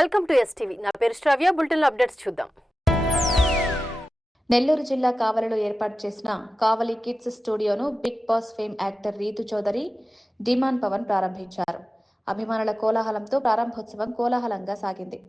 Welcome to STV. నా పేరు శ్రావ్య. Bulletin updates చూద్దాం. నెల్లూరు జిల్లా కావలిలో ఏర్పాటు చేసిన కావలి కిడ్స్ స్టూడియోను Bigg Boss fame actor Rithu Chowdary, డిమాండ్ పవన్ ప్రారంభించారు. అభిమానుల కోలాహలంతో ప్రారంభోత్సవం కోలాహలంగా సాగింది.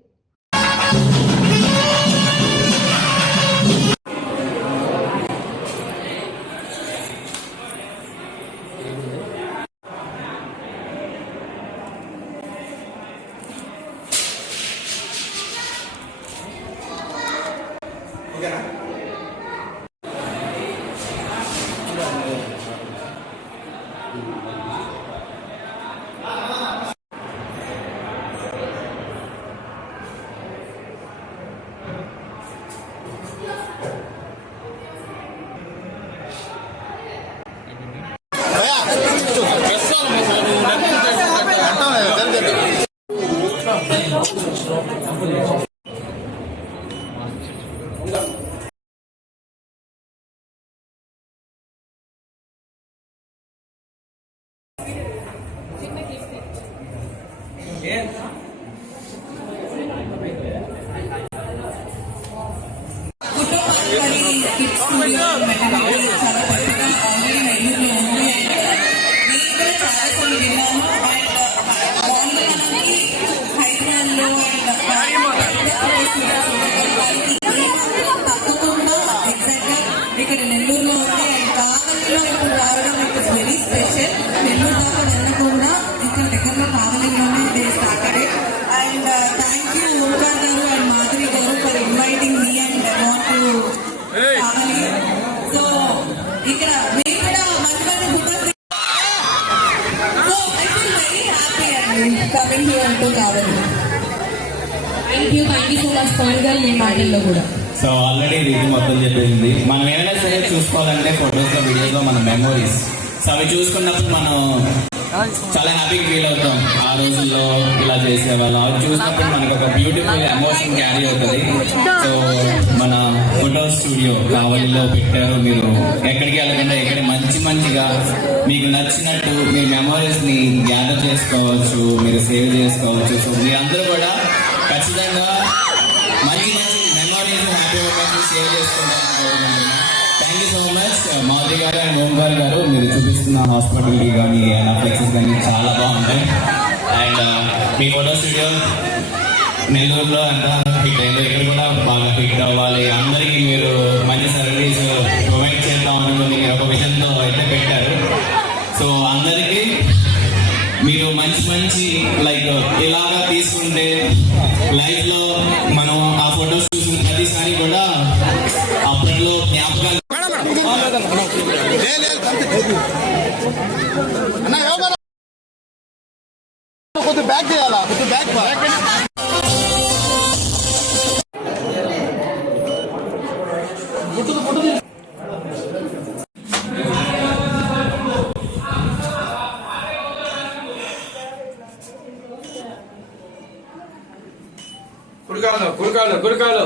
ఇక్కడ నెల్లూరులో ఉంది అండ్ కావలిలో ఇప్పుడు రావడం ఇట్స్ వెరీ స్పెషల్. నెల్లూరు దాకా వెళ్ళకుండా ఇక్కడ దగ్గరలో కావలిలోనే they started. And thank you Omkar garu and Madhuri garu for inviting me and want to Kavali. So ఇక్కడ మీరు కూడా మంచి మంచి photos. So I feel very happy and coming here to Kavali. Thank you so much Pavan garu మీ మాటల్లో కూడా. సో ఆల్రెడీ రీతి మొత్తం చెప్పేసింది. మనం ఏమైనా సరే చూసుకోవాలంటే ఫొటోస్ లో వీడియోస్ లో మన మెమోరీస్. సో అవి చూసుకున్నప్పుడు మనం చాలా హ్యాపీగా ఫీల్ అవుతాం. ఆ రోజుల్లో ఇలా చేసేవాళ్ళం. అవి చూసినప్పుడు మనకు ఒక బ్యూటిఫుల్ ఎమోషన్ క్యారీ అవుతుంది. సో మన ఫోటో స్టూడియో కావలిలో పెట్టారు. మీరు ఎక్కడికి వెళ్ళకుండా ఎక్కడ మంచిగా మీకు నచ్చినట్టు మీ మెమోరీస్ ని గ్యాదర్ చేసుకోవచ్చు, మీరు సేవ్ చేసుకోవచ్చు. సో మీరందరూ కూడా ఖచ్చితంగా మంచి మెమోరీస్ హ్యాపీ మెమోరీస్ సేవ్ చేసుకుంటారని కోరుకుంటున్నాను. Thank you so much Madhuri గారు అండ్ ఓంకార్ గారు. మీరు చూపిస్తున్న హాస్పిటల్కి కానీ ఫ్లెక్సెస్ కానీ చాలా బాగుంటాయి. అండ్ మీ ఫోటో స్టూడియో నెల్లూరులో అంతా హిట్ అయిందో ఇక్కడ కూడా బాగా హిట్ అవ్వాలి. అందరికీ మీరు మంచి సర్వీస్ ప్రొవైడ్ చేద్దాం అనుకుని ఒక విజన్తో అయితే పెట్టారు. సో అందరికీ మీరు మంచి లైక్ ఇలాగా తీసుకుంటే లైఫ్ లో మనం ఆ ఫొటోస్ చూసిన ప్రతిసారి కూడా అప్పట్లో జ్ఞాపకాలు. బ్యాక్ చేయాలా బ్యాక్ కుడికాలు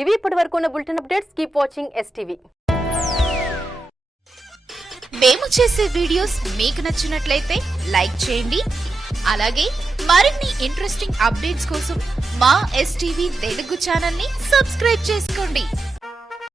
ఇవి ఇప్పటి వరకు ఉన్న bulletin updates. Keep watching STV. మేము చేసే వీడియోస్ మీకు నచ్చినట్లయితే లైక్ చేయండి. అలాగే మరిన్ని ఇంట్రెస్టింగ్ అప్డేట్స్ కోసం మా ఎస్టీవీ తెలుగు ఛానల్ ని సబ్స్క్రైబ్ చేసుకోండి.